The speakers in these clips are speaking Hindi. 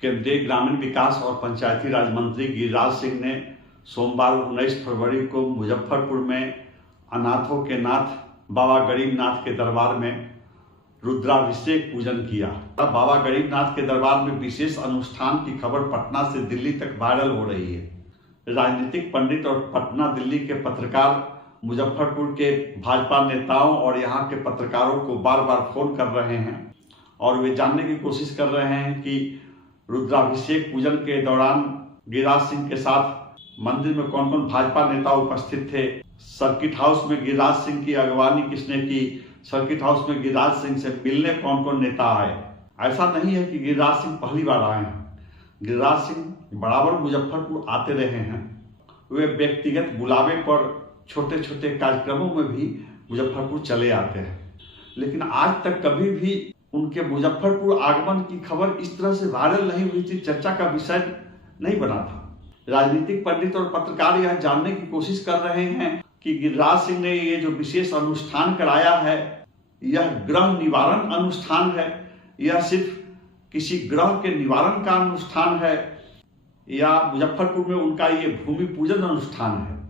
केंद्रीय ग्रामीण विकास और पंचायती राज मंत्री गिरिराज सिंह ने सोमवार 19 फरवरी को मुजफ्फरपुर में अनाथों के नाथ बाबा गरीबनाथ के दरबार में रुद्राभिषेक पूजन किया। बाबा गरीबनाथ के दरबार में विशेष अनुष्ठान की खबर पटना से दिल्ली तक वायरल हो रही है। राजनीतिक पंडित और पटना दिल्ली के पत्रकार मुजफ्फरपुर के भाजपा नेताओं और यहाँ के पत्रकारों को बार बार फोन कर रहे हैं और वे जानने की कोशिश कर रहे हैं कि रुद्राभिषेक पूजन के दौरान गिरिराज सिंह के साथ मंदिर में कौन कौन भाजपा नेता उपस्थित थे, सर्किट हाउस में गिरिराज सिंह की अगवानी किसने की, सर्किट हाउस में गिरिराज सिंह से मिलने कौन कौन नेता आए। ऐसा नहीं है कि गिरिराज सिंह पहली बार आए हैं। गिरिराज सिंह बराबर मुजफ्फरपुर आते रहे हैं। वे व्यक्तिगत बुलावे पर छोटे छोटे कार्यक्रमों में भी मुजफ्फरपुर चले आते हैं, लेकिन आज तक कभी भी उनके मुजफ्फरपुर आगमन की खबर इस तरह से वायरल नहीं हुई थी, चर्चा का विषय नहीं बना था। राजनीतिक पंडित और पत्रकार यह जानने की कोशिश कर रहे हैं कि गिरिराज सिंह ने ये जो विशेष अनुष्ठान कराया है, यह ग्रह निवारण अनुष्ठान है, यह सिर्फ किसी ग्रह के निवारण का अनुष्ठान है, या मुजफ्फरपुर में उनका ये भूमि पूजन अनुष्ठान है।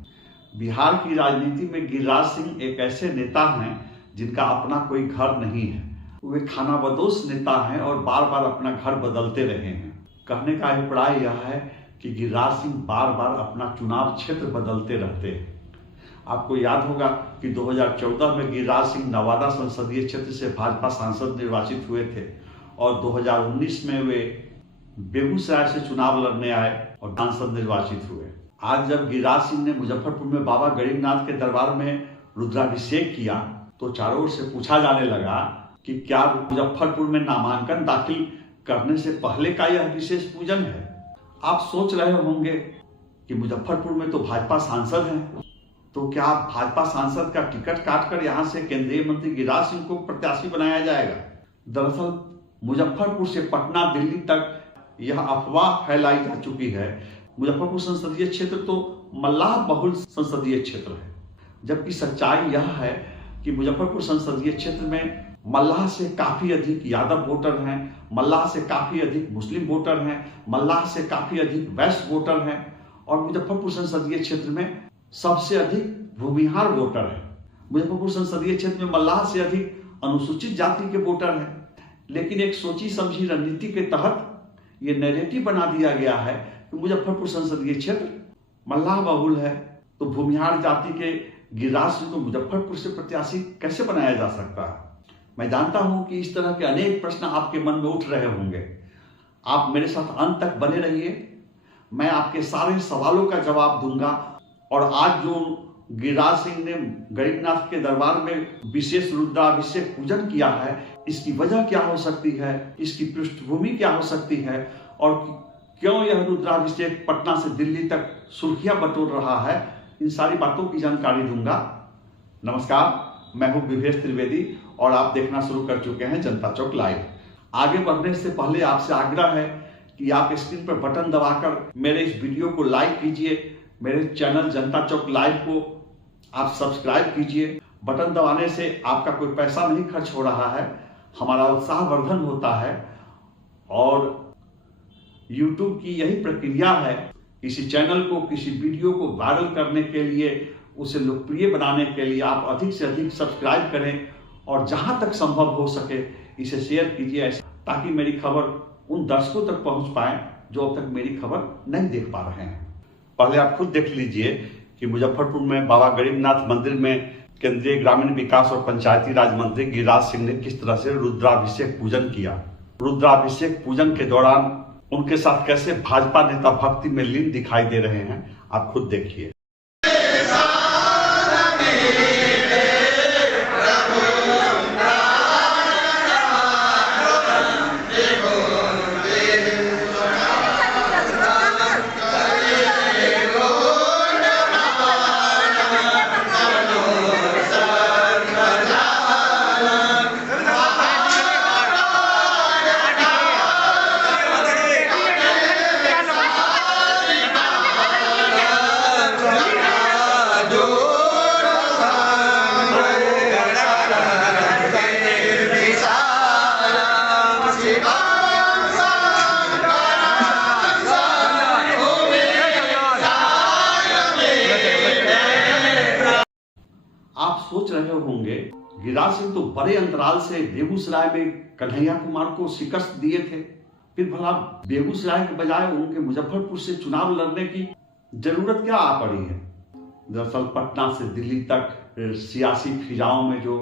बिहार की राजनीति में गिरिराज सिंह एक ऐसे नेता हैं जिनका अपना कोई घर नहीं है। वे खानाबदोश नेता हैं और बार बार अपना घर बदलते रहे हैं। कहने का अभिप्राय यह है कि गिरिराज सिंह बार बार अपना चुनाव क्षेत्र बदलते रहते हैं। आपको याद होगा कि 2014 में गिरिराज सिंह नवादा संसदीय क्षेत्र से भाजपा सांसद निर्वाचित हुए थे और 2019 में वे बेगूसराय से चुनाव लड़ने आए और सांसद निर्वाचित हुए। आज जब गिरिराज सिंह ने मुजफ्फरपुर में बाबा गरीबनाथ के दरबार में रुद्राभिषेक किया तो चारों ओर से पूछा जाने लगा कि क्या मुजफ्फरपुर में नामांकन दाखिल करने से पहले का यह विशेष पूजन है। आप सोच रहे होंगे कि मुजफ्फरपुर में तो भाजपा सांसद हैं, तो क्या भाजपा सांसद का टिकट काटकर यहां से केंद्रीय मंत्री गिरिराज सिंह को प्रत्याशी बनाया जाएगा। दरअसल मुजफ्फरपुर से पटना दिल्ली तक यह अफवाह फैलाई जा चुकी है। मुजफ्फरपुर संसदीय क्षेत्र तो मल्लाह बहुल संसदीय क्षेत्र है, जबकि सच्चाई यह है कि मुजफ्फरपुर संसदीय क्षेत्र में मल्लाह से काफी अधिक यादव वोटर हैं, मल्लाह से काफी अधिक मुस्लिम वोटर हैं, मल्लाह से काफी अधिक वैश्य वोटर हैं और मुजफ्फरपुर संसदीय क्षेत्र में सबसे अधिक भूमिहार वोटर हैं। मुजफ्फरपुर संसदीय क्षेत्र में मल्लाह से अधिक अनुसूचित जाति के वोटर हैं। लेकिन एक सोची समझी रणनीति के तहत ये नैरेटिव बना दिया गया है कि मुजफ्फरपुर संसदीय क्षेत्र मल्लाह बहुल है, तो भूमिहार जाति के गिरिराज सिंह को मुजफ्फरपुर से प्रत्याशी कैसे बनाया जा सकता है। मैं जानता हूं कि इस तरह के अनेक प्रश्न आपके मन में उठ रहे होंगे। आप मेरे साथ अंत तक बने रहिए, मैं आपके सारे सवालों का जवाब दूंगा। और आज जो गिरिराज सिंह ने गरीबनाथ के दरबार में विशेष रुद्राभिषेक पूजन किया है, इसकी वजह क्या हो सकती है, इसकी पृष्ठभूमि क्या हो सकती है और क्यों यह रुद्राभिषेक पटना से दिल्ली तक सुर्खियां बटोर रहा है, इन सारी बातों की जानकारी दूंगा। नमस्कार, मैं हूं विवेश त्रिवेदी और आप देखना शुरू कर चुके हैं जनता चौक लाइव। आगे बढ़ने से पहले आपसे आग्रह है कि आप स्क्रीन पर बटन दबाकर मेरे इस वीडियो को लाइक कीजिए, मेरे चैनल जनता चौक लाइव को आप सब्सक्राइब कीजिए। बटन दबाने से आपका कोई पैसा नहीं खर्च हो रहा है, हमारा उत्साहवर्धन होता है और YouTube की यही प्रक्रिया है, किसी चैनल को, किसी वीडियो को वायरल करने के लिए, उसे लोकप्रिय बनाने के लिए आप अधिक से अधिक सब्सक्राइब करें और जहां तक संभव हो सके इसे शेयर कीजिए, ताकि मेरी खबर उन दर्शकों तक पहुंच पाए जो अब तक मेरी खबर नहीं देख पा रहे हैं। पहले आप खुद देख लीजिए कि मुजफ्फरपुर में बाबा गरीबनाथ मंदिर में केंद्रीय ग्रामीण विकास और पंचायती राज मंत्री गिरिराज सिंह ने किस तरह से रुद्राभिषेक पूजन किया। रुद्राभिषेक पूजन के दौरान उनके साथ कैसे भाजपा नेता भक्ति में लीन दिखाई दे रहे हैं, आप खुद देखिए। बड़े अंतराल से बेगूसराय में कन्हैया कुमार को शिकस्त दिए थे, फिर भला बेगूसराय के बजाय उनके मुजफ्फरपुर से चुनाव लड़ने की जरूरत क्या आ पड़ी है। दरअसल पटना से दिल्ली तक सियासी फिजाओं में जो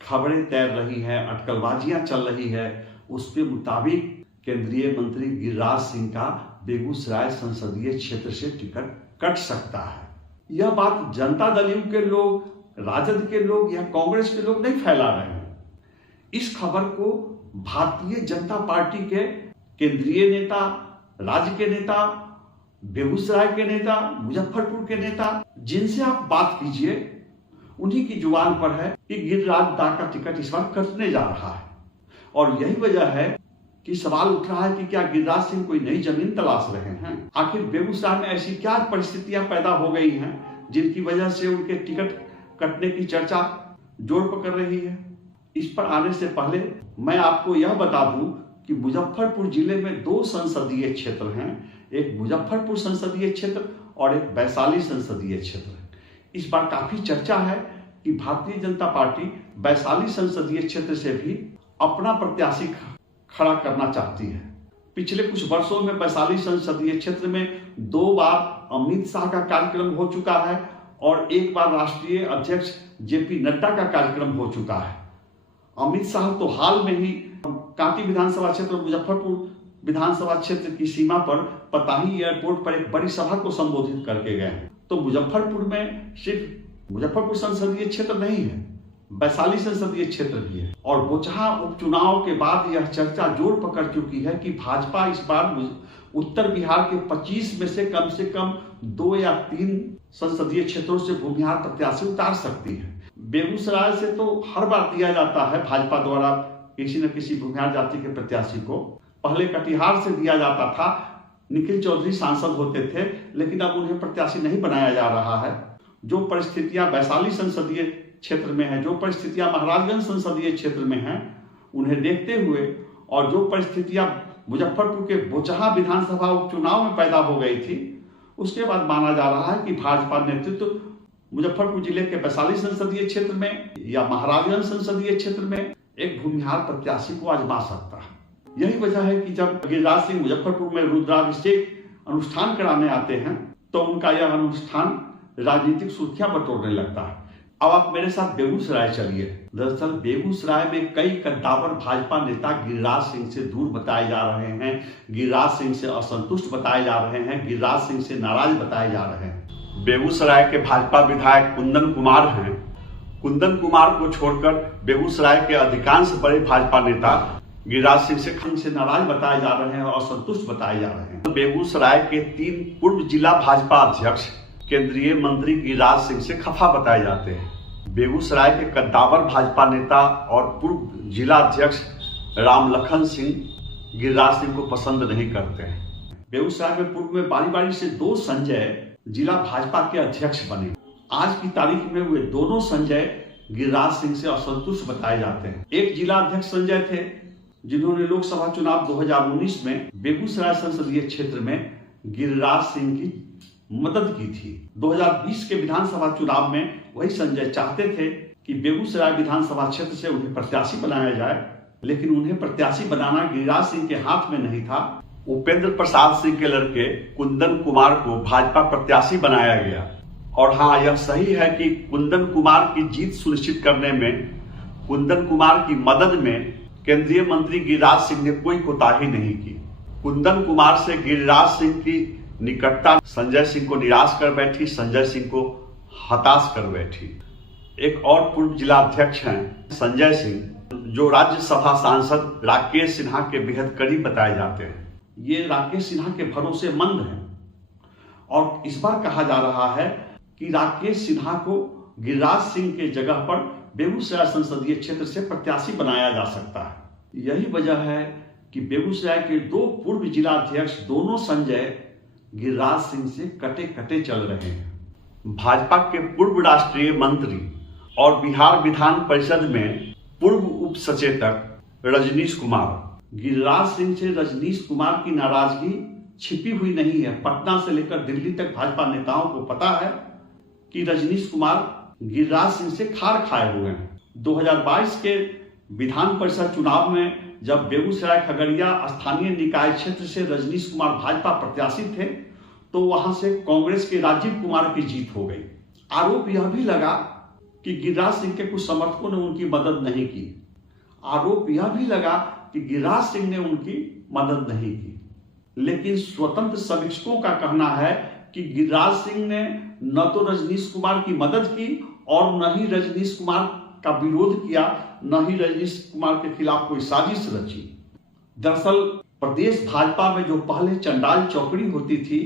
खबरें तैर रही हैं, अटकलबाजियां चल रही है, उसके मुताबिक केंद्रीय मंत्री गिरिराज सिंह का बेगूसराय संसदीय क्षेत्र से टिकट कट सकता है। यह बात जनता दल यू के लोग, राजद के लोग या कांग्रेस के लोग नहीं फैला रहे हैं। इस खबर को भारतीय जनता पार्टी के केंद्रीय नेता, राज्य के नेता, बेगूसराय के नेता, मुजफ्फरपुर के नेता, जिनसे आप बात कीजिए, उन्हीं की जुबान पर है कि गिरिराज दा का टिकट इस बार कटने जा रहा है। और यही वजह है कि सवाल उठ रहा है कि क्या गिरिराज सिंह कोई नई जमीन तलाश रहे हैं। आखिर बेगूसराय में ऐसी क्या परिस्थितियां पैदा हो गई हैं जिनकी वजह से उनके टिकट कटने की चर्चा जोर पकड़ रही है। इस पर आने से पहले मैं आपको यह बता दूं कि मुजफ्फरपुर जिले में 2 संसदीय क्षेत्र हैं, एक मुजफ्फरपुर संसदीय क्षेत्र और एक वैशाली संसदीय क्षेत्र। इस बार काफी चर्चा है कि भारतीय जनता पार्टी वैशाली संसदीय क्षेत्र से भी अपना प्रत्याशी खड़ा करना चाहती है। पिछले कुछ वर्षों में वैशाली संसदीय क्षेत्र में 2 बार अमित शाह का कार्यक्रम हो चुका है और एक बार राष्ट्रीय अध्यक्ष जेपी नड्डा का कार्यक्रम हो चुका है। अमित शाह तो हाल में ही कांटी विधानसभा क्षेत्र और मुजफ्फरपुर विधानसभा क्षेत्र की सीमा पर पताही एयरपोर्ट पर एक बड़ी सभा को संबोधित करके गए हैं। तो मुजफ्फरपुर में सिर्फ मुजफ्फरपुर संसदीय क्षेत्र नहीं है, वैशाली संसदीय क्षेत्र भी है। और बोचहा उपचुनाव के बाद यह चर्चा जोर पकड़ चुकी है कि भाजपा इस बार उत्तर बिहार के 25 में से कम 2 या 3 संसदीय क्षेत्रों से भूमिहार प्रत्याशी उतार सकती है। बेगूसराय से तो हर बार दिया जाता है भाजपा द्वारा किसी न किसी भूमिहार जाति के प्रत्याशी को। पहले कटिहार से दिया जाता था, निखिल चौधरी सांसद होते थे, लेकिन अब उन्हें प्रत्याशी नहीं बनाया जा रहा है। जो परिस्थितियां वैशाली संसदीय क्षेत्र में है, जो परिस्थितियां महाराजगंज संसदीय क्षेत्र में हैं, उन्हें देखते हुए और जो परिस्थितियां मुजफ्फरपुर के बोचहा विधानसभा उपचुनाव में पैदा हो गई थी, उसके बाद माना जा रहा है कि भाजपा नेतृत्व मुजफ्फरपुर जिले के वैशाली संसदीय क्षेत्र में या महाराजगंज संसदीय क्षेत्र में एक भूमिहार प्रत्याशी को आजमा सकता है। यही वजह है कि जब गिरिराज सिंह मुजफ्फरपुर में रुद्राभिषेक अनुष्ठान कराने आते हैं तो उनका यह अनुष्ठान राजनीतिक सुर्खियां बटोरने लगता है। अब आप मेरे साथ बेगूसराय चलिए। दरअसल बेगूसराय में कई कद्दावर भाजपा नेता गिरिराज सिंह से दूर बताए जा रहे हैं, गिरिराज सिंह से असंतुष्ट बताए जा रहे हैं, गिरिराज सिंह से नाराज बताए जा रहे हैं। बेगूसराय के भाजपा विधायक कुंदन कुमार हैं। कुंदन कुमार को छोड़कर बेगूसराय के अधिकांश बड़े भाजपा नेता गिरिराज सिंह से नाराज बताए जा रहे हैं और असंतुष्ट बताए जा रहे हैं। बेगूसराय के 3 पूर्व जिला भाजपा अध्यक्ष केंद्रीय मंत्री गिरिराज सिंह से खफा बताए जाते हैं। बेगूसराय के कद्दावर भाजपा नेता और पूर्व जिला अध्यक्ष राम लखन सिंह गिरिराज सिंह को पसंद नहीं करते हैं। बेगूसराय में पूर्व में बारी बारी से 2 संजय जिला भाजपा के अध्यक्ष बने। आज की तारीख में वे दोनों संजय गिरिराज सिंह से असंतुष्ट बताए जाते हैं। एक जिला अध्यक्ष संजय थे जिन्होंने लोकसभा चुनाव 2019 में बेगूसराय संसदीय क्षेत्र में गिरिराज सिंह की मदद की थी। 2020 के विधानसभा चुनाव में वही संजय चाहते थे कि बेगूसराय विधानसभा क्षेत्र से उन्हें प्रत्याशी बनाया जाए, लेकिन उन्हें प्रत्याशी बनाना गिरिराज सिंह के हाथ में नहीं था। उपेंद्र प्रसाद सिंह के लड़के कुंदन कुमार को भाजपा प्रत्याशी बनाया गया। और हाँ, यह सही है कि कुंदन कुमार की जीत सुनिश्चित करने में, कुंदन कुमार की मदद में केंद्रीय मंत्री गिरिराज सिंह ने कोई कोताही नहीं की। कुंदन कुमार से गिरिराज सिंह की निकटता संजय सिंह को निराश कर बैठी, संजय सिंह को हताश कर बैठी। एक और पूर्व जिला अध्यक्ष हैं संजय सिंह, जो राज्यसभा सांसद राकेश सिन्हा के बेहद करीब बताए जाते हैं। ये राकेश सिन्हा के भरोसेमंद हैं और इस बार कहा जा रहा है कि राकेश सिन्हा को गिरिराज सिंह के जगह पर बेगूसराय संसदीय क्षेत्र से प्रत्याशी बनाया जा सकता है। यही वजह है कि बेगूसराय के 2 पूर्व जिला अध्यक्ष दोनों संजय गिरिराज सिंह से कटे कटे चल रहे हैं। भाजपा के पूर्व राष्ट्रीय मंत्री और बिहार विधान परिषद में पूर्व उप सचेतक रजनीश कुमार, गिरिराज सिंह से रजनीश कुमार की नाराजगी छिपी हुई नहीं है। पटना से लेकर दिल्ली तक भाजपा नेताओं को पता है कि रजनीश कुमार गिरिराज सिंह से खार खाए हुए हैं 2022 के विधान परिषद चुनाव में जब बेगूसराय खगड़िया स्थानीय निकाय क्षेत्र से रजनीश कुमार भाजपा प्रत्याशी थे तो वहां से कांग्रेस के राजीव कुमार की जीत हो गई। आरोप यह भी लगा कि गिरिराज सिंह के कुछ समर्थकों ने उनकी मदद नहीं की। आरोप यह भी लगा कि गिरिराज सिंह ने उनकी मदद नहीं की। लेकिन स्वतंत्र समीक्षकों का कहना है कि गिरिराज सिंह ने न तो रजनीश कुमार की मदद की और न ही रजनीश कुमार का विरोध किया, न ही रजनीश कुमार के खिलाफ कोई साजिश रची। दरअसल प्रदेश भाजपा में जो पहले चंडाल चौकड़ी होती थी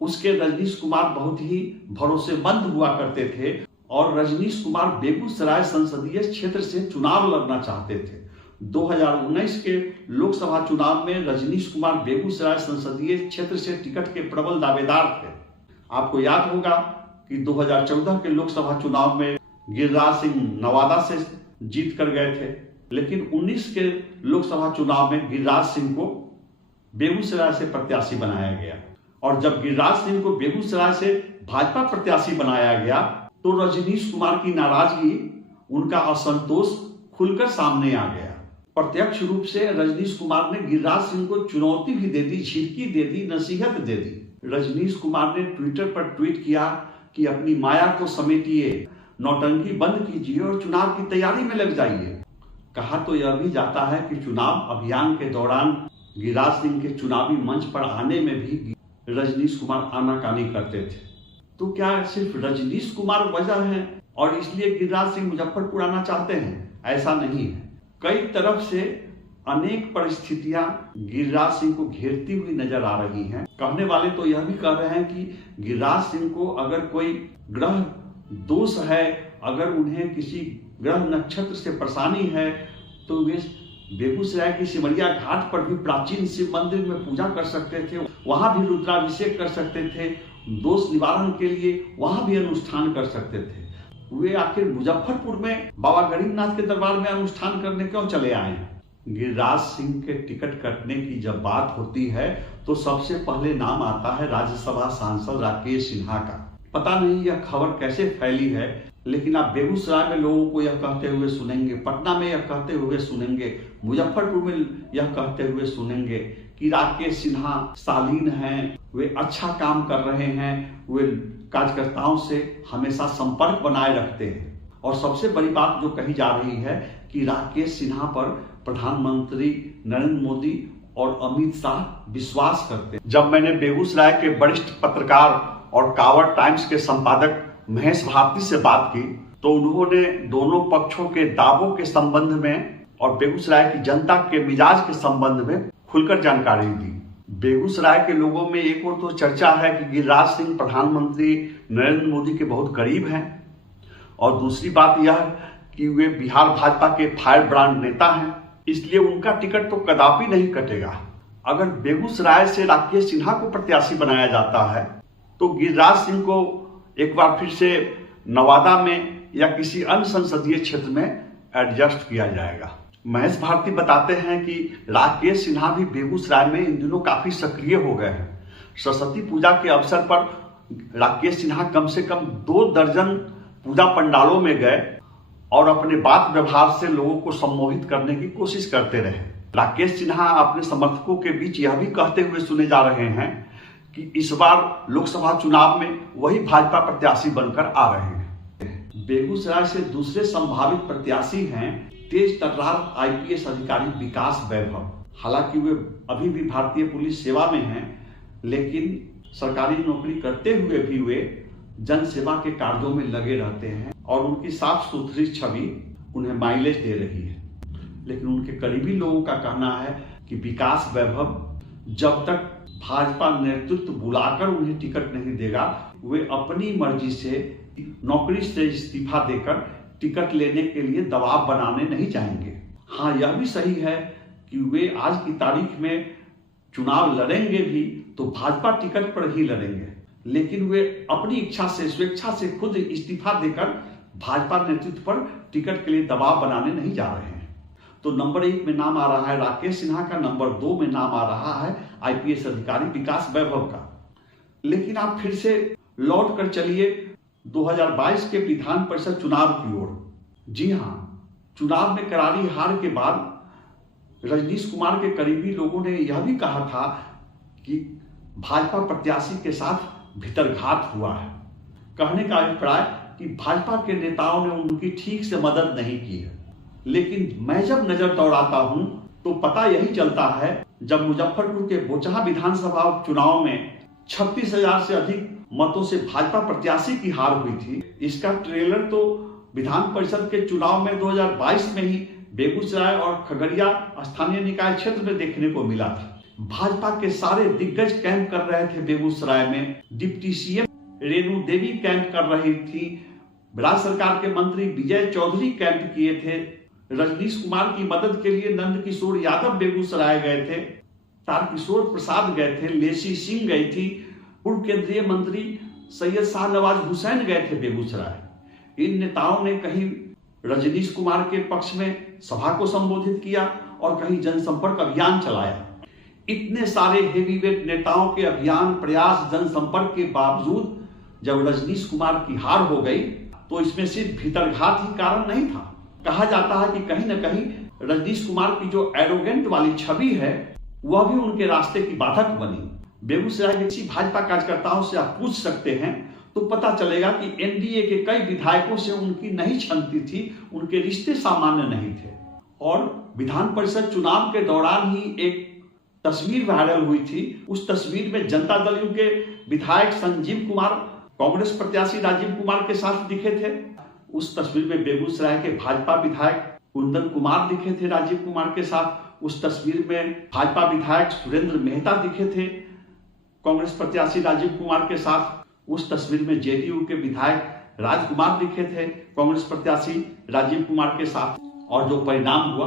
उसके रजनीश कुमार बहुत ही भरोसेमंद हुआ करते थे और रजनीश कुमार बेगूसराय संसदीय क्षेत्र से चुनाव लड़ना चाहते थे। 2019 के लोकसभा चुनाव में रजनीश कुमार बेगूसराय संसदीय क्षेत्र से टिकट के प्रबल दावेदार थे। आपको याद होगा कि 2014 के लोकसभा चुनाव में गिरिराज सिंह नवादा से जीत कर गए थे, लेकिन 19 के लोकसभा चुनाव में गिरिराज सिंह को बेगूसराय से प्रत्याशी बनाया गया और जब गिरिराज सिंह को बेगूसराय से भाजपा प्रत्याशी बनाया गया तो रजनीश कुमार की नाराजगी, उनका असंतोष खुलकर सामने आ गया। प्रत्यक्ष रूप से रजनीश कुमार ने गिरिराज सिंह को चुनौती भी दे दी, झिड़की दे दी, नसीहत दे दी। रजनीश कुमार ने ट्विटर पर ट्वीट किया कि अपनी माया को समेटिए, नौटंकी बंद कीजिए और चुनाव की तैयारी में लग जाइए। कहा तो यह भी जाता है कि चुनाव अभियान के दौरान गिरिराज सिंह के चुनावी मंच पर आने में भी रजनीश कुमार आनाकानी करते थे। तो क्या सिर्फ रजनीश कुमार वजह है और इसलिए गिरिराज सिंह मुजफ्फरपुर आना चाहते हैं? ऐसा नहीं है। कई तरफ से अनेक परिस्थितियां गिरिराज सिंह को घेरती हुई नजर आ रही हैं। कहने वाले तो यह भी कह रहे हैं कि गिरिराज सिंह को अगर कोई ग्रह दोष है, अगर उन्हें किसी ग्रह नक्षत्र से परेशानी है तो वे बेगूसराय की सिमरिया घाट पर भी प्राचीन शिव मंदिर में पूजा कर सकते थे, वहां भी रुद्राभिषेक कर सकते थे, दोष निवारण के लिए वहां भी अनुष्ठान कर सकते थे। वे आखिर मुजफ्फरपुर में बाबा गरीबनाथ के दरबार में अनुष्ठान करने क्यों चले आए हैं? गिरिराज सिंह के टिकट कटने की जब बात होती है तो सबसे पहले नाम आता है राज्यसभा सांसद राकेश सिन्हा का। पता नहीं यह खबर कैसे फैली है, लेकिन आप बेगूसराय में लोगों को यह कहते हुए सुनेंगे, पटना में यह कहते हुए सुनेंगे, मुजफ्फरपुर में यह कहते हुए सुनेंगे कि राकेश सिन्हा शालीन हैं, वे अच्छा काम कर रहे हैं, वे कार्यकर्ताओं से हमेशा संपर्क बनाए रखते हैं। और सबसे बड़ी बात जो कही जा रही है कि राकेश सिन्हा पर प्रधानमंत्री नरेंद्र मोदी और अमित शाह विश्वास करते हैं। जब मैंने बेगूसराय के वरिष्ठ पत्रकार और कावड़ टाइम्स के संपादक महेश भारती से बात की तो उन्होंने दोनों पक्षों के दावों के संबंध में और बेगूसराय की जनता के मिजाज के संबंध में खुलकर जानकारी दी। बेगूसराय के लोगों में एक और तो चर्चा है कि गिरिराज सिंह प्रधानमंत्री नरेंद्र मोदी के बहुत करीब हैं और दूसरी बात यह कि वे बिहार भाजपा के फायर ब्रांड नेता हैं, इसलिए उनका टिकट तो कदापि नहीं कटेगा। अगर बेगूसराय से राकेश सिन्हा को प्रत्याशी बनाया जाता है तो गिरिराज सिंह को एक बार फिर से नवादा में या किसी अन्य संसदीय क्षेत्र में एडजस्ट किया जाएगा। महेश भारती बताते हैं कि राकेश सिन्हा भी बेगूसराय में इन दिनों काफी सक्रिय हो गए हैं। सरस्वती पूजा के अवसर पर राकेश सिन्हा कम से कम 2 दर्जन पूजा पंडालों में गए और अपने बात व्यवहार से लोगों को सम्मोहित करने की कोशिश करते रहे। राकेश सिन्हा अपने समर्थकों के बीच यह भी कहते हुए सुने जा रहे हैं कि इस बार लोकसभा चुनाव में वही भाजपा प्रत्याशी बनकर आ रहे हैं। बेगूसराय से दूसरे संभावित प्रत्याशी हैं तेज तर्रार आईपीएस अधिकारी विकास वैभव। हालांकि वे अभी भी भारतीय पुलिस सेवा में हैं, लेकिन सरकारी नौकरी करते हुए भी वे जन सेवा के कार्यों में लगे रहते हैं और उनकी साफ सुथरी छवि उन्हें माइलेज दे रही है। लेकिन उनके करीबी लोगों का कहना है कि विकास वैभव जब तक भाजपा नेतृत्व बुलाकर उन्हें टिकट नहीं देगा, वे अपनी मर्जी से नौकरी से इस्तीफा देकर टिकट लेने के लिए दबाव बनाने नहीं चाहेंगे। हाँ, यह भी सही है कि वे आज की तारीख में चुनाव लड़ेंगे भी तो भाजपा टिकट पर ही लड़ेंगे, लेकिन वे अपनी इच्छा से, स्वेच्छा से खुद इस्तीफा देकर भाजपा नेतृत्व पर टिकट के लिए दबाव बनाने नहीं जा रहे हैं। तो नंबर 1 में नाम आ रहा है राकेश सिन्हा का, नंबर 2 में नाम आ रहा है आईपीएस अधिकारी विकास वैभव का। लेकिन आप फिर से लौट कर चलिए 2022 के विधान परिषद चुनाव की ओर। जी हाँ, चुनाव में करारी हार के बाद रजनीश कुमार के करीबी लोगों ने यह भी कहा था कि भाजपा प्रत्याशी के साथ भीतरघात हुआ है। कहने का अभिप्राय कि भाजपा के नेताओं ने उनकी ठीक से मदद नहीं की है। लेकिन मैं जब नजर दौड़ाता हूं तो पता यही चलता है, जब मुजफ्फरपुर के बोचहा विधानसभा उपचुनाव में 36,000 से अधिक मतों से भाजपा प्रत्याशी की हार हुई थी, इसका ट्रेलर तो विधान परिषद के चुनाव में 2022 में ही बेगूसराय और खगड़िया स्थानीय निकाय क्षेत्र में देखने को मिला था। भाजपा के सारे दिग्गज कैंप कर रहे थे बेगूसराय में। Deputy CM Renu Devi camp कर रही थी। राज्य सरकार के मंत्री विजय चौधरी कैंप किए थे। रजनीश कुमार की मदद के लिए नंद किशोर यादव बेगूसराय गए थे। तारकिशोर प्रसाद गए थे। लेसी सिंह गई थी। पूर्व केंद्रीय मंत्री सैयद शाहनवाज हुसैन गए थे बेगूसराय। इन नेताओं ने कहीं रजनीश कुमार के पक्ष में सभा को संबोधित किया और कहीं जनसंपर्क अभियान चलाया। इतने सारे हेवीवेट नेताओं के अभियान, प्रयास, जनसंपर्क के बावजूद जब रजनीश कुमार की हार हो गई तो इसमें सिर्फ भीतरघात ही कारण नहीं था। कहा जाता है कि कहीं न कहीं रजनीश कुमार की जो एरोगेंट वाली छवि है वह भी उनके रास्ते की बाधक बनी। बेगूसराय के किसी भाजपा कार्यकर्ताओं से आप पूछ सकते हैं तो पता चलेगा कि एनडीए के कई विधायकों से उनकी नहीं छनती थी, उनके रिश्ते सामान्य नहीं थे। और विधान परिषद चुनाव के दौरान ही एक तस्वीर वायरल हुई थी। उस तस्वीर में जनता दल यू के विधायक संजीव कुमार कांग्रेस प्रत्याशी राजीव कुमार के साथ दिखे थे। उस तस्वीर में बेगूसराय के भाजपा विधायक कुंदन कुमार दिखे थे राजीव कुमार के साथ। उस तस्वीर में भाजपा विधायक सुरेंद्र मेहता दिखे थे कांग्रेस प्रत्याशी राजीव कुमार के साथ। उस तस्वीर में जेडीयू के विधायक राजकुमार दिखे थे कांग्रेस प्रत्याशी राजीव कुमार के साथ। और जो परिणाम हुआ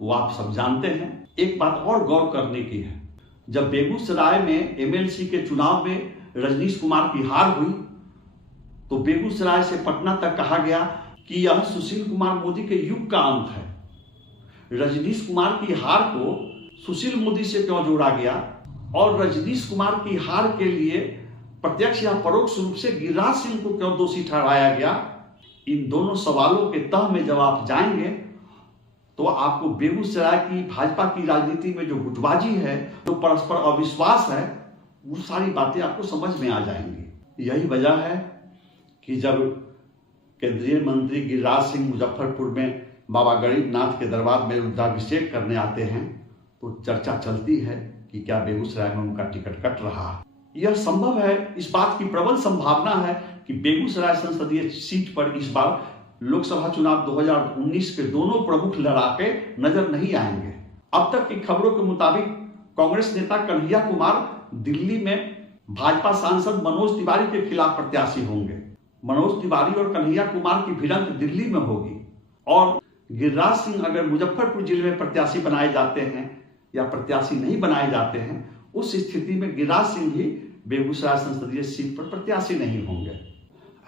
वो आप सब जानते हैं। एक बात और गौर करने की है, जब बेगूसराय में एमएलसी के चुनाव में रजनीश कुमार की हार हुई तो बेगूसराय से पटना तक कहा गया कि यह सुशील कुमार मोदी के युग का अंत है। रजनीश कुमार की हार को सुशील मोदी से क्यों जोड़ा गया और रजनीश कुमार की हार के लिए प्रत्यक्ष या परोक्ष रूप से गिरिराज सिंह को क्यों दोषी ठहराया गया, इन दोनों सवालों के तह में जब आप जाएंगे तो आपको बेगूसराय की भाजपा की राजनीति में जो गुटबाजी है, जो परस्पर अविश्वास है, वो सारी बातें आपको समझ में आ जाएंगी। यही वजह है कि जब केंद्रीय मंत्री गिरिराज सिंह मुजफ्फरपुर में बाबा गरीबनाथ के दरबार में रुद्राभिषेक करने आते हैं तो चर्चा चलती है कि क्या बेगूसराय में उनका टिकट कट रहा है। यह संभव है, इस बात की प्रबल संभावना है कि बेगूसराय संसदीय सीट पर इस बार लोकसभा चुनाव 2019 के दोनों प्रमुख लड़ाके नजर नहीं आएंगे। अब तक की खबरों के मुताबिक कांग्रेस नेता कन्हैया कुमार दिल्ली में भाजपा सांसद मनोज तिवारी के खिलाफ प्रत्याशी होंगे। मनोज तिवारी और कन्हैया कुमार की भिड़ंत दिल्ली में होगी। और गिरिराज सिंह अगर मुजफ्फरपुर जिले में प्रत्याशी बनाए जाते हैं या प्रत्याशी नहीं बनाए जाते हैं, उस स्थिति में गिरिराज सिंह भी बेगूसराय संसदीय सीट पर प्रत्याशी नहीं होंगे।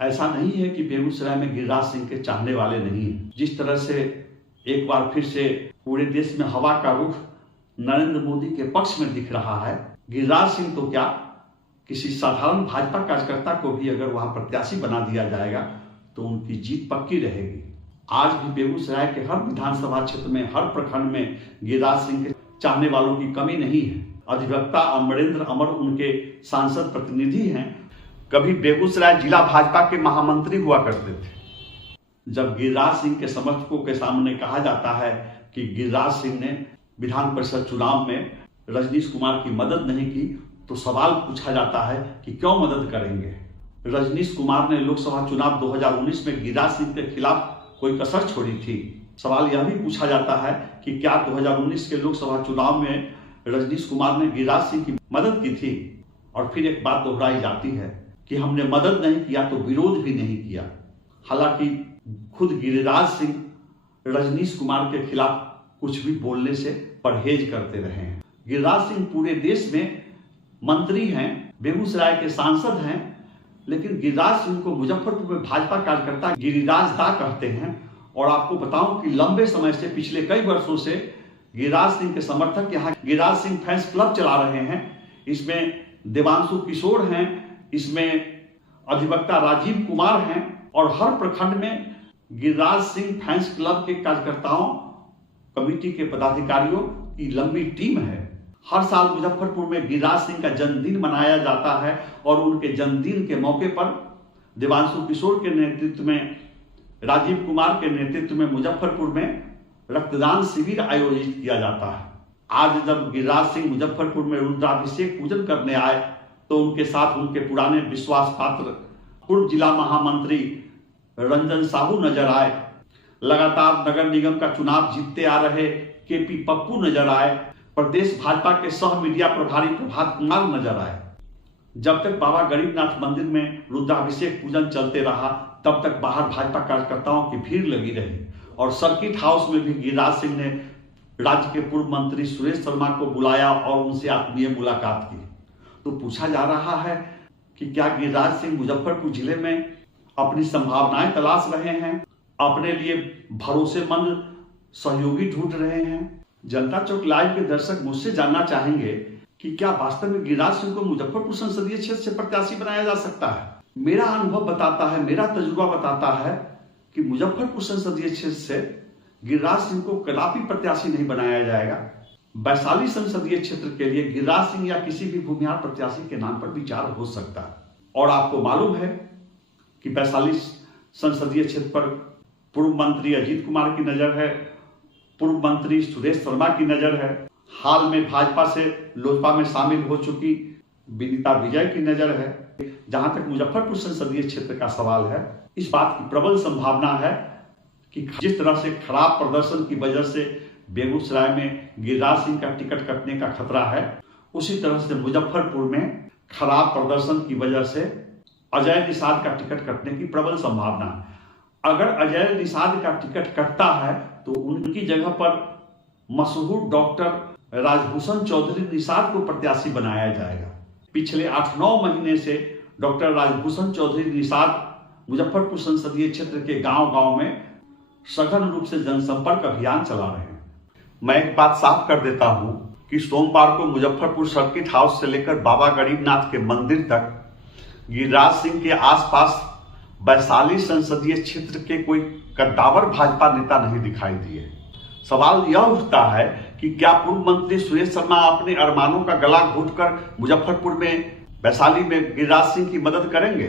ऐसा नहीं है कि बेगूसराय में गिरिराज सिंह के चाहने वाले नहीं हैं। जिस तरह से एक बार फिर से पूरे देश में हवा का रुख नरेंद्र मोदी के पक्ष में दिख रहा है, गिरिराज सिंह तो क्या, किसी साधारण भाजपा कार्यकर्ता को भी अगर वहां प्रत्याशी बना दिया जाएगा तो उनकी जीत पक्की रहेगी। आज भी बेगूसराय के हर विधानसभा क्षेत्र में, हर प्रखंड में गिरिराज सिंह के चाहने वालों की कमी नहीं है। अधिवक्ता अमरेंद्र अमर उनके सांसद प्रतिनिधि हैं। कभी बेगूसराय जिला भाजपा के महामंत्री हुआ करते थे। जब गिरिराज सिंह के समर्थकों के सामने कहा जाता है कि गिरिराज सिंह ने विधान परिषद चुनाव में रजनीश कुमार की मदद नहीं की, तो सवाल पूछा जाता है कि क्यों मदद करेंगे। रजनीश कुमार ने लोकसभा चुनाव 2019 में गिरिराज सिंह के खिलाफ कोई कसर छोड़ी थी। सवाल यह भी पूछा जाता है कि क्या 2019 के लोकसभा चुनाव में रजनीश कुमार ने गिरिराज सिंह की मदद की थी। और फिर एक बात दोहराई जाती है कि हमने मदद नहीं किया तो विरोध भी नहीं किया। हालांकि खुद गिरिराज सिंह रजनीश कुमार के खिलाफ कुछ भी बोलने से परहेज करते रहे हैं। गिरिराज सिंह पूरे देश में मंत्री हैं, बेगूसराय के सांसद हैं, लेकिन गिरिराज सिंह को मुजफ्फरपुर में भाजपा कार्यकर्ता गिरिराज दा कहते हैं। और आपको बताऊं कि लंबे समय से, पिछले कई वर्षों से गिरिराज सिंह के समर्थक यहाँ गिरिराज सिंह फैंस क्लब चला रहे हैं। इसमें देवांशु किशोर हैं, इसमें अधिवक्ता राजीव कुमार हैं और हर प्रखंड में गिरिराज सिंह फैंस क्लब के कार्यकर्ताओं, कमेटी के पदाधिकारियों की लंबी टीम है। हर साल मुजफ्फरपुर में गिरिराज सिंह का जन्मदिन मनाया जाता है और उनके जन्मदिन के मौके पर देवांशु किशोर के नेतृत्व में, राजीव कुमार के नेतृत्व में मुजफ्फरपुर में रक्तदान शिविर आयोजित किया जाता है। आज जब गिरिराज सिंह मुजफ्फरपुर में रुद्राभिषेक पूजन करने आए तो उनके साथ उनके पुराने विश्वास पात्र पूर्व जिला महामंत्री रंजन साहू नजर आए। लगातार नगर निगम का चुनाव जीतते आ रहे केपी पप्पू नजर आए। प्रदेश भाजपा के सह मीडिया प्रभारी प्रभात कुमार नजर आए। जब तक बाबा गरीबनाथ मंदिर में रुद्राभिषेक पूजन चलते रहा तब तक बाहर भाजपा कार्यकर्ताओं की भीड़ लगी रही और सर्किट हाउस में भी गिरिराज सिंह ने राज्य के पूर्व मंत्री सुरेश शर्मा को बुलाया और उनसे आत्मीय मुलाकात की। तो पूछा जा रहा है कि क्या गिरिराज सिंह मुजफ्फरपुर जिले में अपनी संभावनाएं तलाश रहे हैं, अपने लिए भरोसेमंद सहयोगी ढूंढ रहे हैं। जनता चौक लाइव के दर्शक मुझसे जानना चाहेंगे कि क्या वास्तव में गिरिराज सिंह को मुजफ्फरपुर संसदीय क्षेत्र से प्रत्याशी बनाया जा सकता है। मेरा अनुभव बताता है, मेरा तजुर्बा बताता है कि मुजफ्फरपुर संसदीय क्षेत्र से गिरिराज सिंह को कदापि प्रत्याशी नहीं बनाया जाएगा। वैशाली संसदीय क्षेत्र के लिए गिरिराज सिंह या किसी भी भूमिहार प्रत्याशी के नाम पर विचार हो सकता है। और आपको मालूम है कि वैशाली संसदीय क्षेत्र पर पूर्व मंत्री अजीत कुमार की नजर है, पूर्व मंत्री सुरेश शर्मा की नजर है, हाल में भाजपा से लोजपा में शामिल हो चुकी विनीता विजय की नजर है। जहां तक मुजफ्फरपुर संसदीय क्षेत्र का सवाल है, इस बात की प्रबल संभावना है कि जिस तरह से खराब प्रदर्शन की वजह से बेगूसराय में गिरिराज सिंह का टिकट कटने का खतरा है, उसी तरह से मुजफ्फरपुर में खराब प्रदर्शन की वजह से अजय निषाद का टिकट कटने की प्रबल संभावना है। अगर अजय निषाद का टिकट कटता है तो उनकी जगह पर मशहूर डॉक्टर राजभूषण चौधरी निषाद को प्रत्याशी बनाया जाएगा। पिछले 8-9 महीने से डॉक्टर राजभूषण चौधरी निषाद मुजफ्फरपुर संसदीय क्षेत्र के गांव-गांव में सघन रूप से जनसंपर्क अभियान चला रहे हैं। मैं एक बात साफ कर देता हूं कि सोमवार को मुजफ्फरपुर सर्किट हाउस से लेकर बाबा गरीबनाथ के मंदिर तक गिरिराज सिंह के आसपास वैशाली संसदीय क्षेत्र के कोई कद्दावर भाजपा नेता नहीं दिखाई दिए। सवाल यह उठता है कि क्या पूर्व मंत्री सुरेश शर्मा अपने अरमानों का गला घोंटकर मुजफ्फरपुर में, वैशाली में गिरिराज सिंह की मदद करेंगे।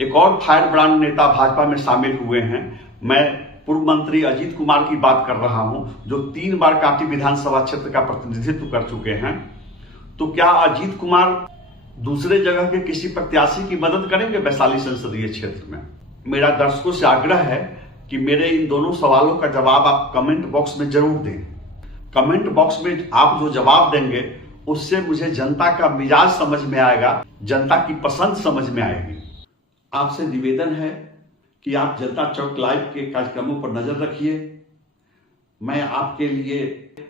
एक और फायर ब्रांड नेता भाजपा में शामिल हुए हैं। मैं पूर्व मंत्री अजीत कुमार की बात कर रहा हूं, जो 3 बार कांटी विधानसभा क्षेत्र का प्रतिनिधित्व कर चुके हैं। तो क्या अजीत कुमार दूसरे जगह के किसी प्रत्याशी की मदद करेंगे वैशाली संसदीय क्षेत्र में? मेरा दर्शकों से आग्रह है कि मेरे इन दोनों सवालों का जवाब आप कमेंट बॉक्स में जरूर दें। कमेंट बॉक्स में आप जो जवाब देंगे उससे मुझे जनता का मिजाज समझ में आएगा, जनता की पसंद समझ में आएगी। आपसे निवेदन है कि आप जनता चौक लाइव के कार्यक्रमों पर नजर रखिए। मैं आपके लिए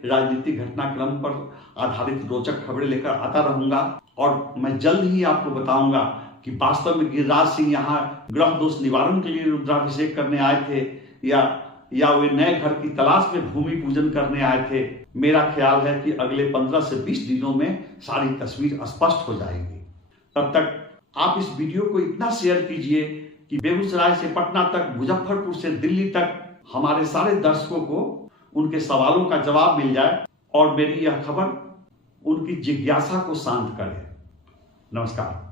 राजनीतिक घटनाक्रम पर आधारित रोचक खबरें लेकर आता रहूंगा और मैं जल्द ही आपको बताऊंगा कि वास्तव में गिरिराज सिंह यहाँ ग्रह दोष निवारण के लिए रुद्राभिषेक करने आए थे या वे नए घर की तलाश में भूमि पूजन करने आए थे। मेरा ख्याल है कि अगले 15 से 20 दिनों में सारी तस्वीर स्पष्ट हो जाएगी। तब तक आप इस वीडियो को इतना शेयर कीजिए कि बेगूसराय से पटना तक, मुजफ्फरपुर से दिल्ली तक हमारे सारे दर्शकों को उनके सवालों का जवाब मिल जाए और मेरी यह खबर उनकी जिज्ञासा को शांत करे। नमस्कार।